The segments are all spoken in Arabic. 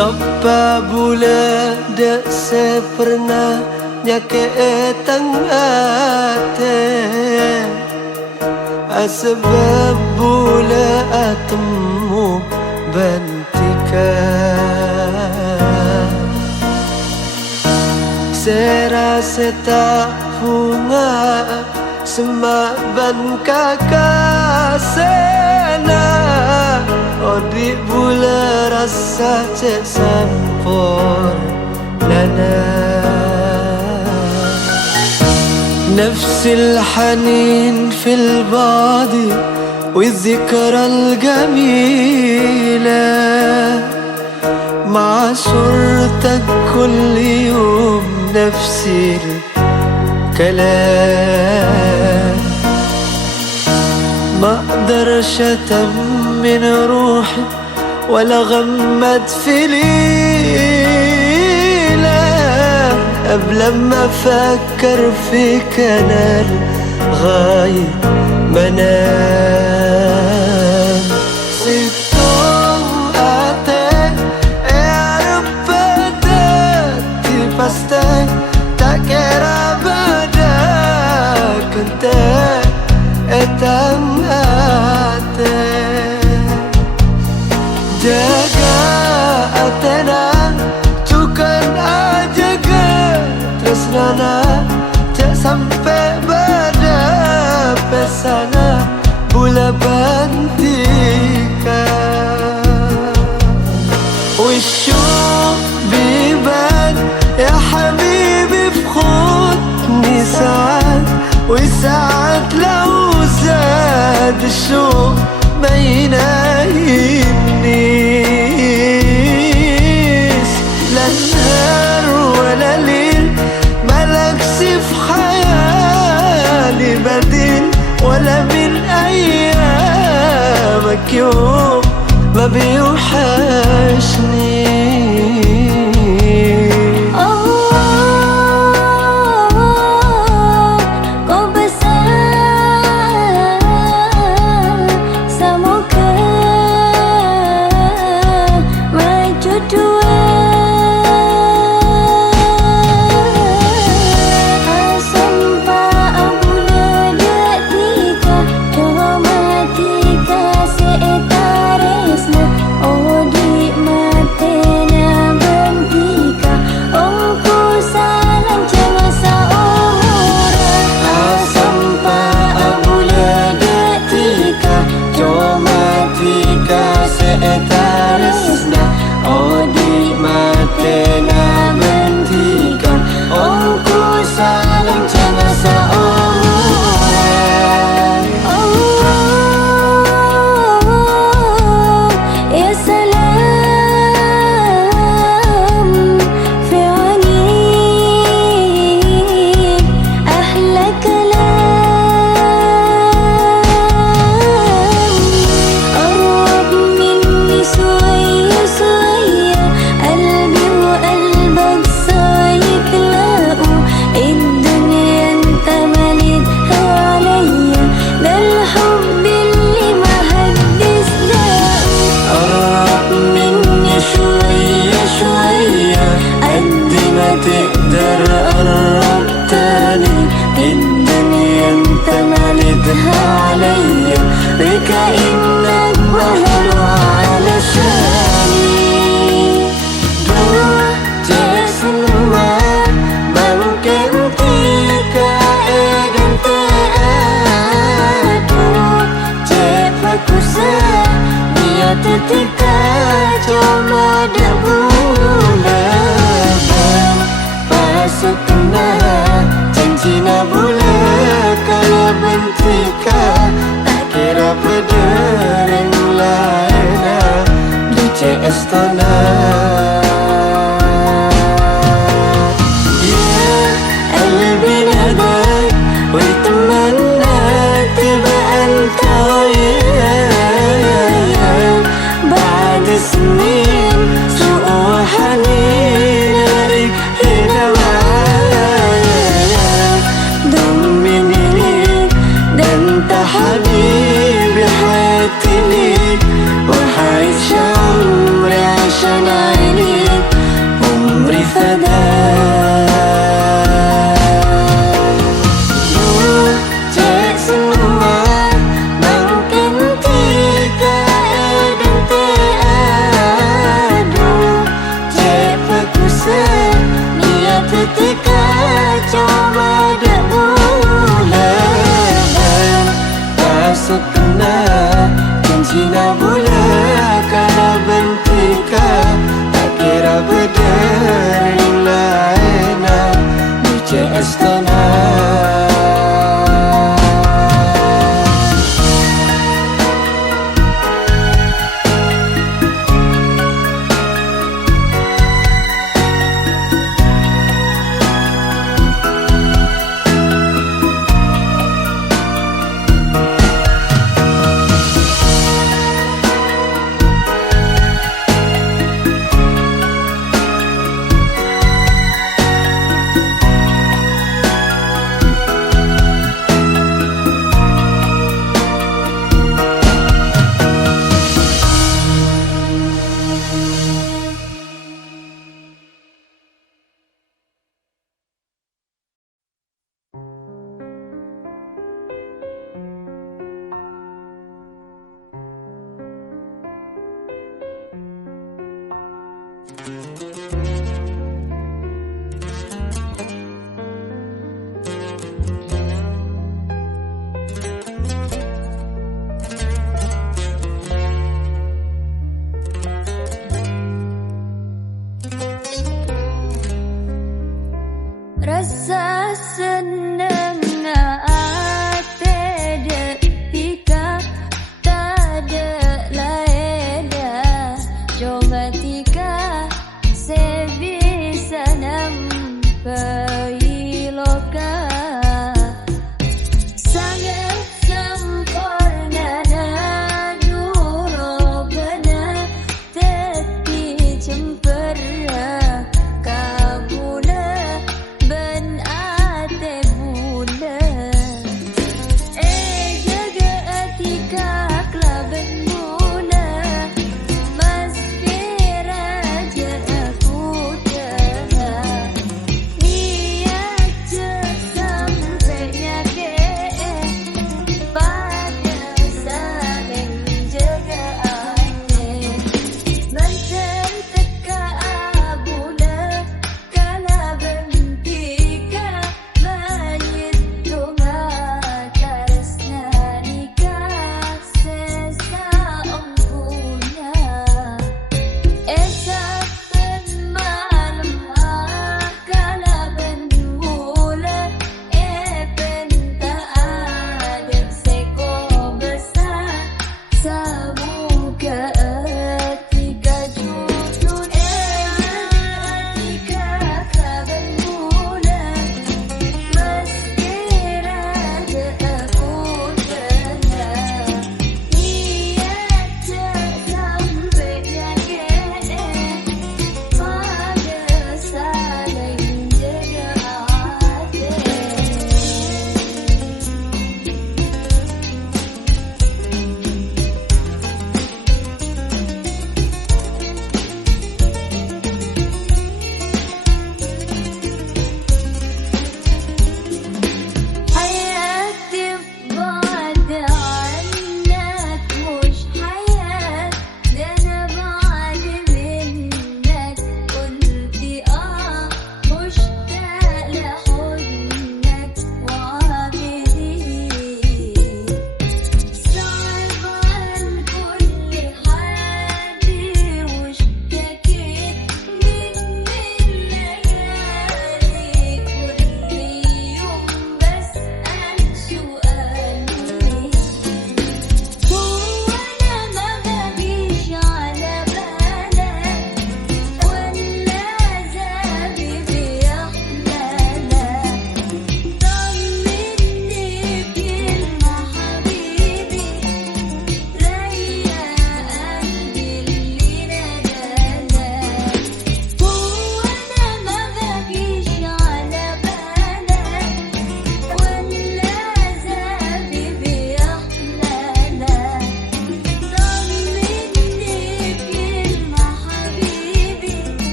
Lopa bula dak se pernah nyake tangate asbab bula atemu bantika serasa tak bunga semak ban kakasena Odik bula rasa cek sampor lana نفس الحنين في البعد والذكرى الجميلة مع صورتك كل يوم نفس الكلام ما اقدرش من روحي ولا غمد في ليلة قبل ما افكر فيك انا لغاية ما انام سيبتم اتك يا رب داتي باستك تاكيرا بدك انت اتم jaga atena tukan ajaga tresnana cek sampai pada pesana bula bantika والشوق بيبان يا حبيبي في خطني ساعات وساعات لو زاد الشوق ما ينايمنيش لا نهار ولا ليل مالكش في خيالي بديل ولا من أيامك يوم ما بيوحشني كأنك بحر علشاني دوا تسمع ممكن فيك إذن تأدوا جفك وسا نياتك cuma debulan pasukna cincina bulan kala bentika kira pedering laina di CS Tanah ya qalbi nadak ويتمنى تبقى انت ويايا بعد سنين سوء وحنين لك هنا معايا ضمني ليك ده انت حبيبي حياتي ليك وحعيش عمري عشان أعيش makna Janjina bulan kana bentika Tak kira berdering laina DJ Astana.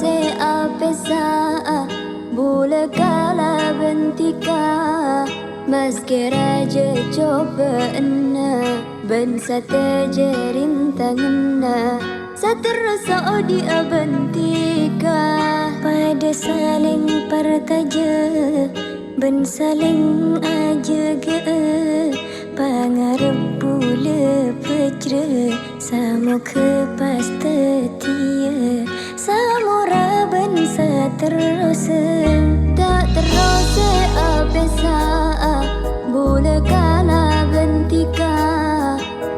se apesa bula kala bentika meski raja coba ben sate jerintangna saterasa di bentika pada saling pertaja ben saling aja ge pangarep bula pecre samo ke pas tetia samura ben saterasa tak terasa apesa bula kala bentika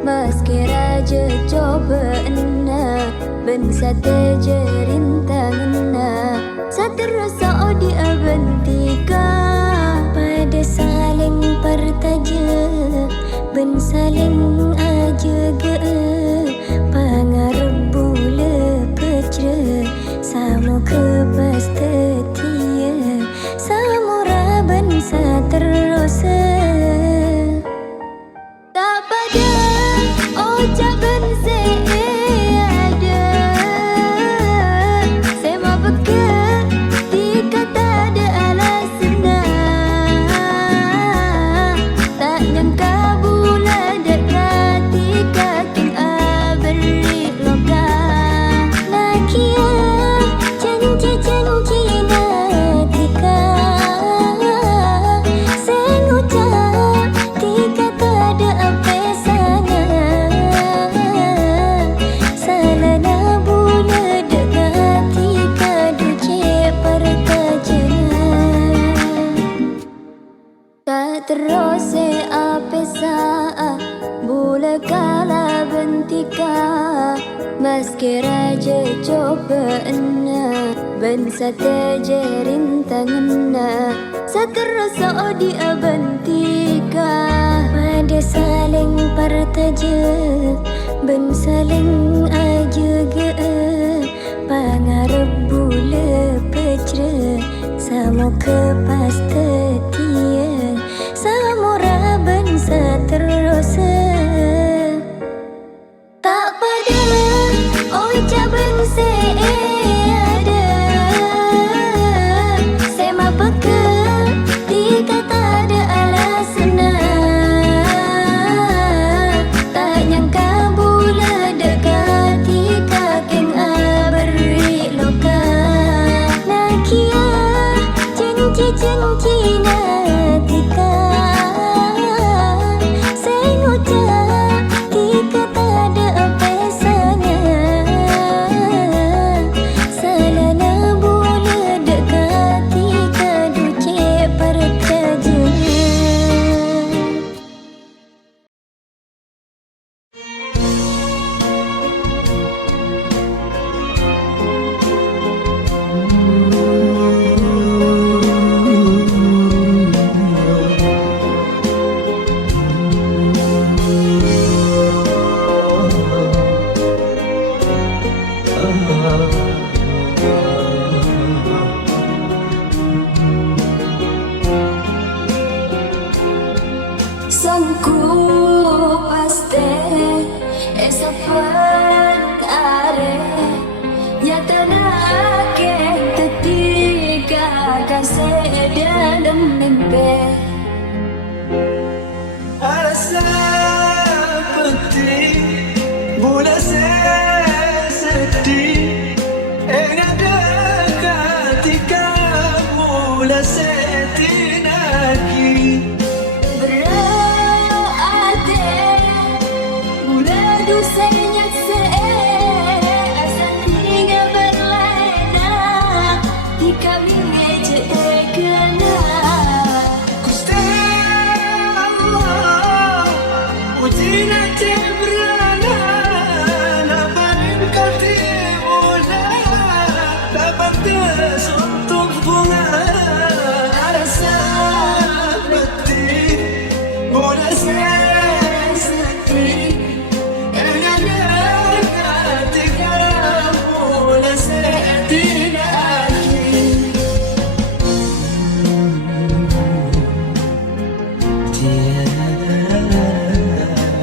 meski raja coba ben sate jerintangna saterasa di bentika pada saling pertaja ben saling aja ge pangarep bula pecre samo ke pas tetia samura ben saterasa tak pada ucapan terus apesa bula kala bentika meski raja coba ben sate jerintangna saterasa di bentika pada saling pertaja ben saling aja ge pangarep bula pecre samo ke pas tetia samura ben saterasa tak pada ucapan seada sema peka dikata ada alasna tak nyangka bula dekat keng beri loka nakia cenci natika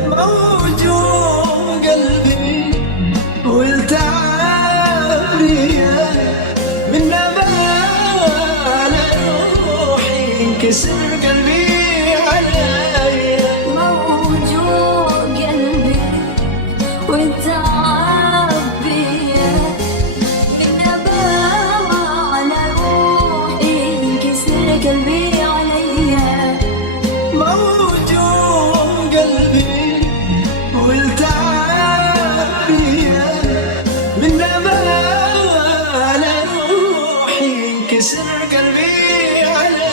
موجوع قلبي والتعب ريال ينكسر قلبي علي. موجوع قلبي والتعب بيا من نبام على روحي ينكسر قلبي عليا. موجوع قلبي والتعب بيا من نبام على روحي ينكسر قلبي علي.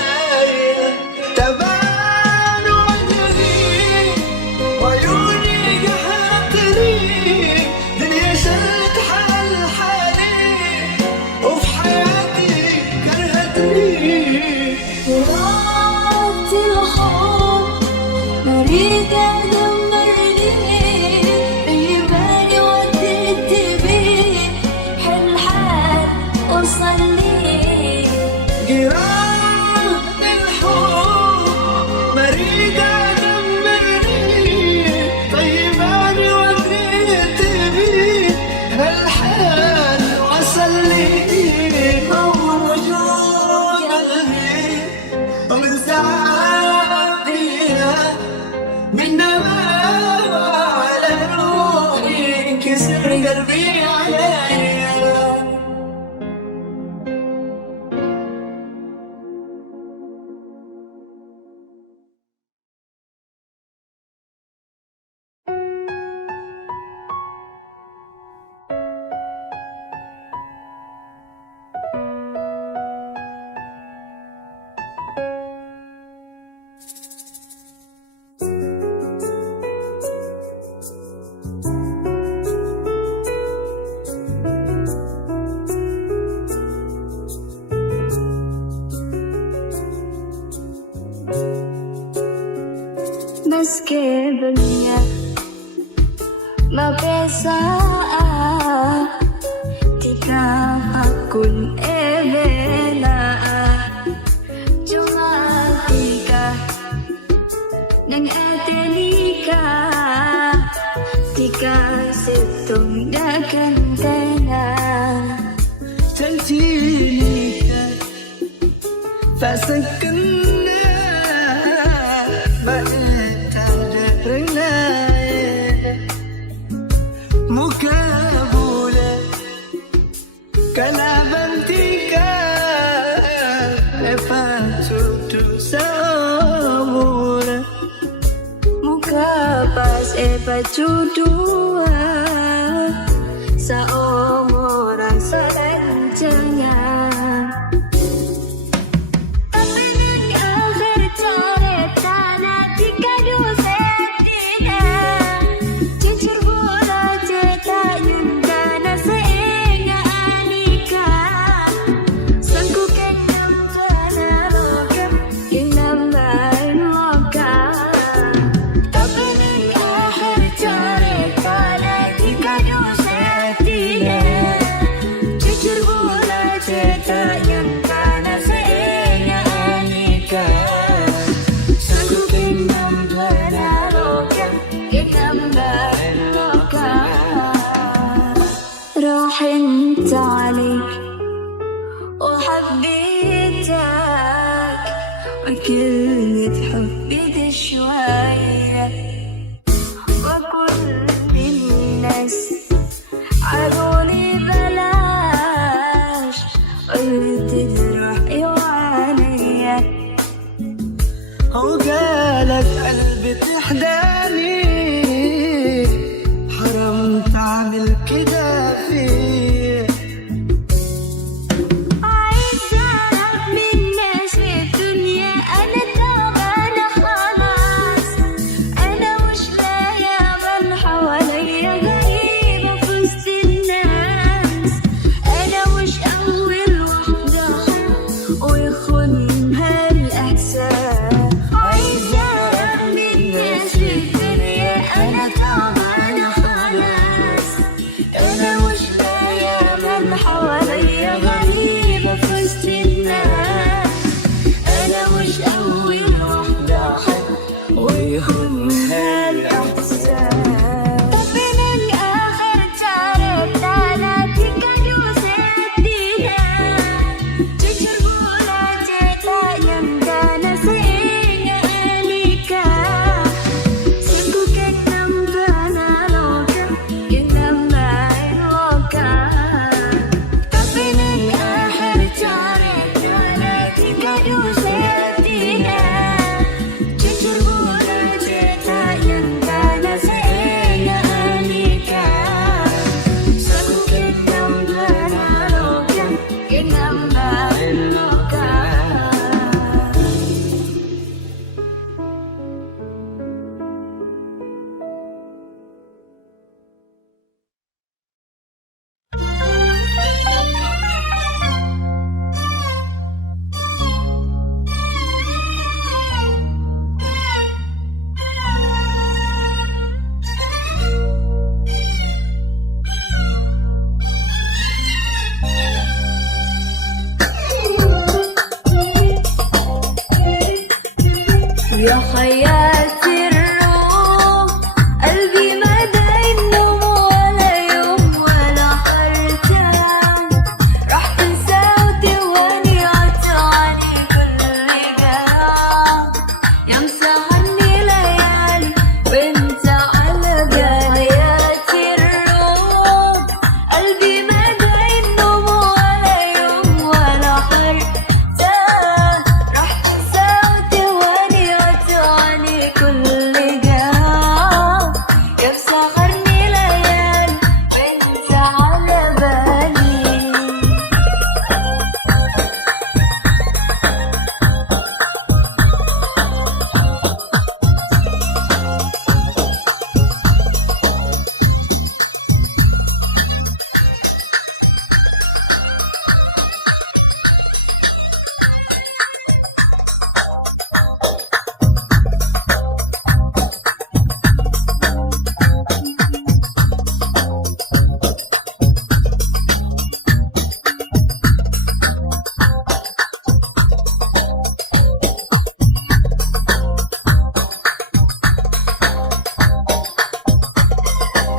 تبان وجهي وعيوني قهرتني، دنيا شلت حال حالي وفي حياتي كرهتني. وقت الحب أريد أدمرني، بالي وديت بيه حل وصلي. قرار الحب مريد أدمرني، طيب أنا وديت بيه هالحال وصل لي. موجوع قلبي ومزعل فيها من نبام على روحي ينكسر قلبي عليا. Meski dunia mabesa tika akun ebela, cuma tika nang etelika tika setong dakantena. تنتيني فسكننا بقيت عجبنا مكابولة كلابنتيكا لفاتو تساورة Mukabas epacudua seorang selanjutnya. Tapi di akhir cerita nanti kadu sedih. Jujur bola cerita yunda nasenya anika. Sangku kenyam tanah logam inam lain logam. راح انت عليك وحبيتك وكلمة حبي دي شوية، وكل الناس عروني بلاش قلت روحي وعليا. وقالت قلبي تحداني حرام تعمل كده فيه. عايزة أعرف من الناس في الدنيا أنا تعبانة خلاص. أنا مش لاقية من حواليا غريبة في وسط الناس. أنا مش أول واحدة ويخونها الإحساس. عايزة أعرف من الناس في الدنيا يا حياتي الروح قلبي ما دايم نوم ولا يوم ولا حرتان راح تنسى وتواني عطاني كل جرح يا مسهرني ليالي وانت على بالي حياتي الروح قلبي ما دايم نوم ولا يوم ولا حرتان راح تنسى وتواني عطاني كل جرح يا مسهرني ليالي وانت على بالي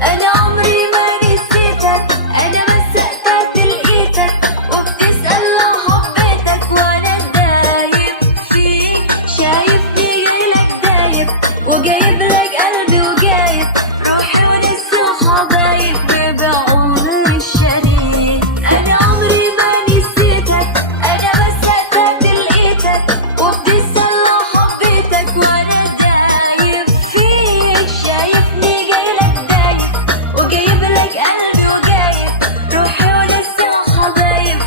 أنا عمري ما نسيتك أنا بس وقتك لقيتك وبتسأل لو حبيتك وأنا دايب فيك شايفني جايلك دايب وجايب لك قلبي وجايب روحي ولسه حبايب بعمر الشريك أنا عمري ما نسيتك أنا بس وقتك لقيتك وبتسأل لو حبيتك وأنا دايب فيك شايفني جايلك دايب وجايب لك قلبي وجايب روحي ولسه حبايب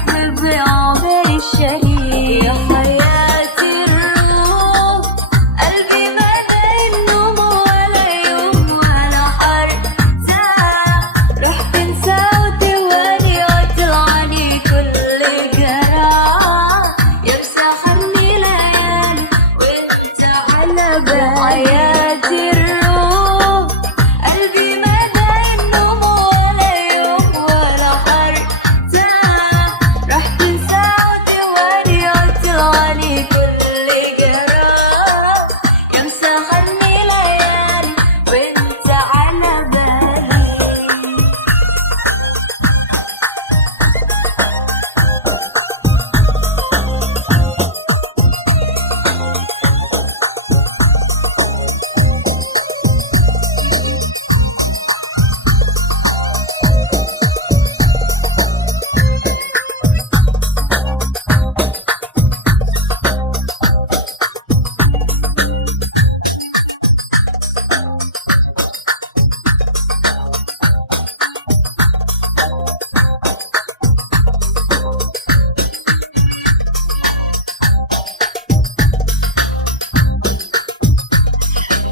بعمر الشريك يا حياتي الروح قلبي ما دايم نوم ولا يوم ولا حرتان راح تنسى وتواني وتلعني كل جرح يا مسهرني ليالي وانت على بالي حياتي الروح قلبي ما دايم نوم ولا يوم ولا حرتان راح تنسى وتواني وتلعني كل جرح يا مسهرني ليالي وانت على بالي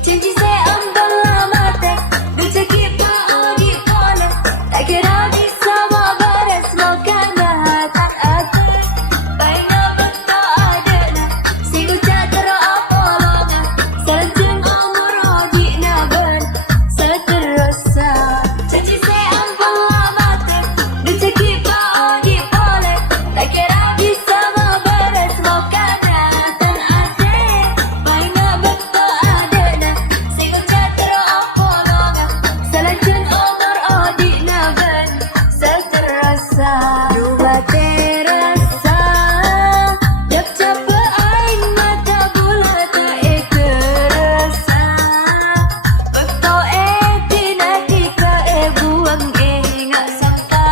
Janji saya ambil lamatek dan cekip mau ditolak tak kira bisa mau beres mau kena tak ada baiknya betul adanya sehingga tak terapolongnya selanjung umur hodiknya ben seterasa janji saya ambil lamatek dan cekip mau ditolak tak kira bisa mau beres mau kena tak ada baiknya betul adanya sehingga tak terapolongnya selanjung umur hodiknya ben seterasa Dua terasa Jap capek aing mata bola tak terasa Betul tinati ka buang ingat sangka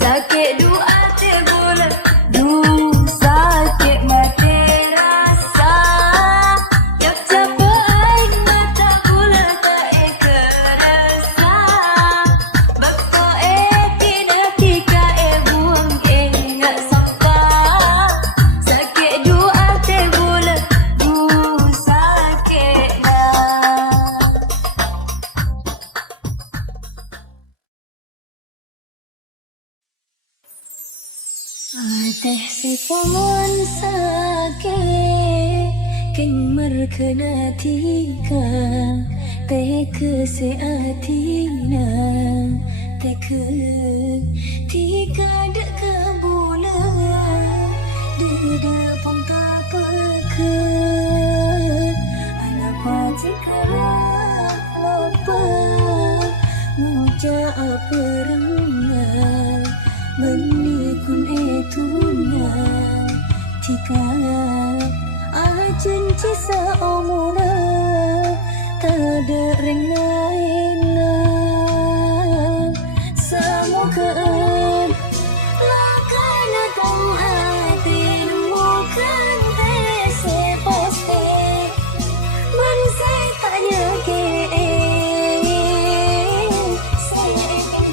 Sakit dua te bola sakit mati rasa Jap capek aing mata bola tak terasa Betul tinati ka buang ingat sangka Sakit dua te bola sakit dah Teh sepaman sakit Keng merkena tika Teh keseatina Teh ke tika dek kabula Dede pun tak peka Jika janji seumurnya tak ada rengaina semoga lakan datang hatimu kan pasti bersih tanya ke saya ingin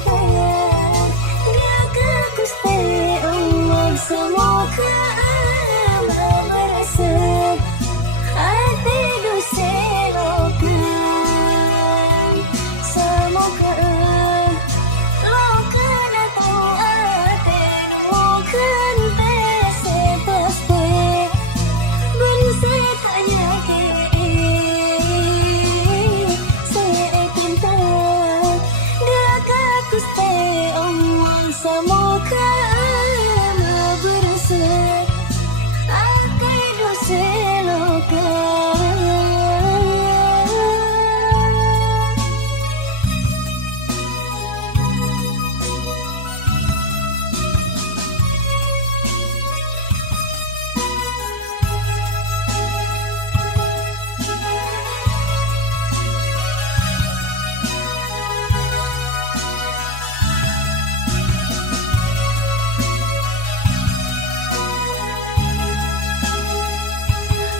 dia ke Gusti Allah semoga merasa hati dosa lokan semoga lokan atau hati lokan pasti bersih tanya ke saya cinta dia ke Gusti Allah semoga berasa hati dosa lokan.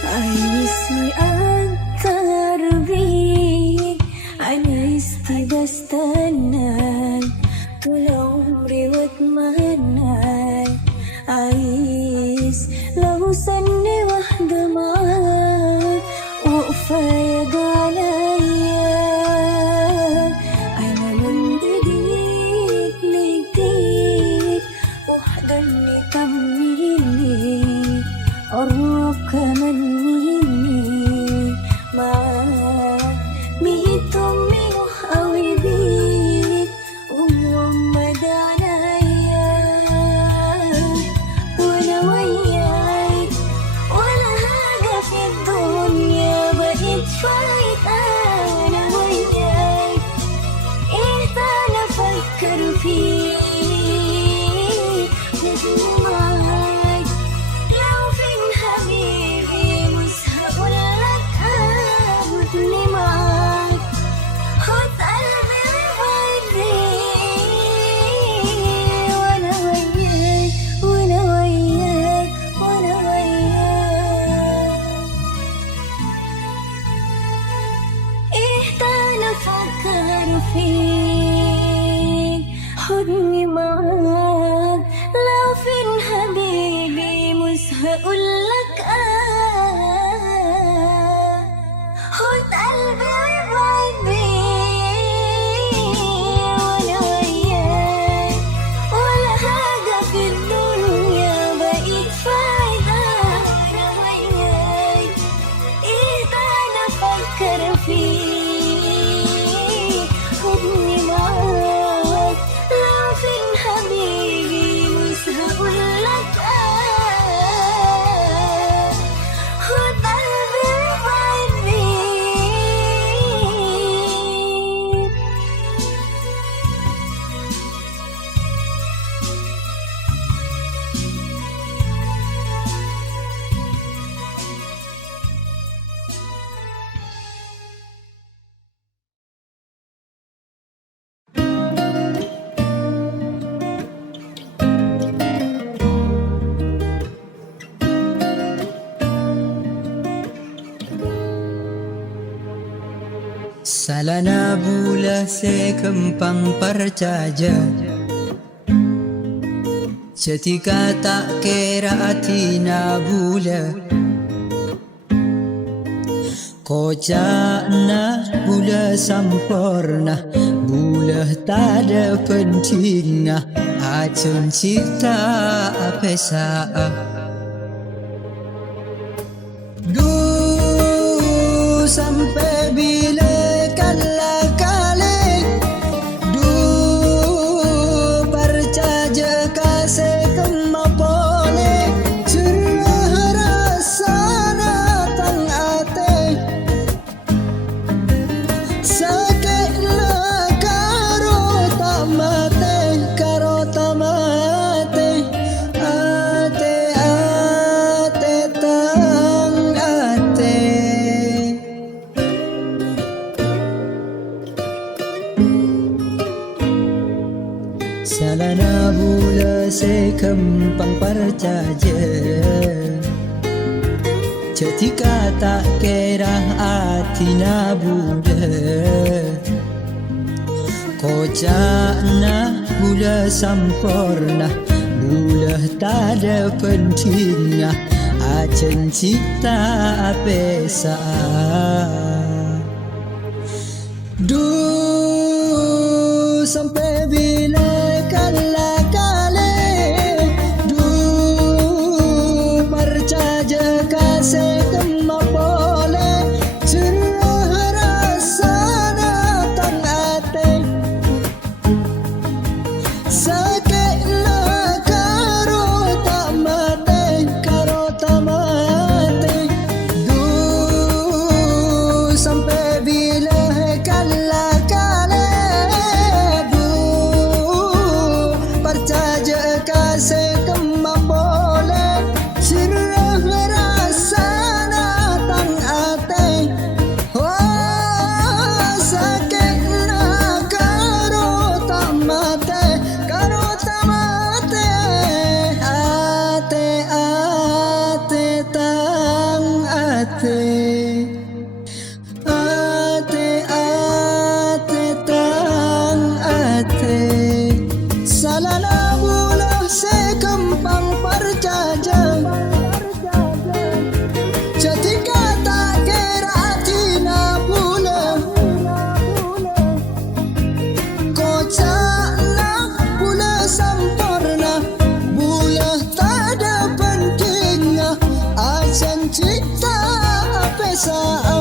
Aisy antar bi Ais tibas tanan Tolong riwat manay Ais lausan dewah damat Ufaya galaya Ana mendidik likdik Wahdan nitamini Orok kaman mini Ma Bihitum minuh awibik madanaya Wala wayay Wala haga fi dunya Bait fait ana wayay Ihtana fakkar fi Najumay لو فين حبيبي مش هقولك أبدني معاك خد قلبي وودي وأنا وياك وأنا وياك وأنا وياك إحتاج أفكر فيك خدني معاك لو فين حبيبي مش هقولك خد قلبي وابعد بيه وانا وياك ولا حاجة في الدنيا بقيت فايدة انا وياك ايه تاني افكر فيه خدني معاك لو فين حبيبي مش هقولك خد قلبي وابعد بيه Salana bula se kempang percaja Setika tak kira atina bula Kocakna bula sampurna Bula tak ada pentingnya Acun cipta apa saat sampai bila kala kali percaja kasih kemapole cerah rasa datang ate sakitlah karo tamate ate ate kempang percaya Ketika tak kira atina buda Kocakna bula sampurna Bula tak ada pentingnya Acen cita apesa Sampai bila kala-kala percaya kasih kemah boleh Cerah rasa datang hati Sakit nak karo tak mati Sampai bila kala-kala percaya kasih kemah boleh Cerah rasa datang hati Sakit nak karo tak mati Ate tang ate tang ate Salah na bulah sekempang percaya Ketika tak kira tina bulah Kocakna bulah sempurna Bulah tak ada pentingnya Acen cita apesa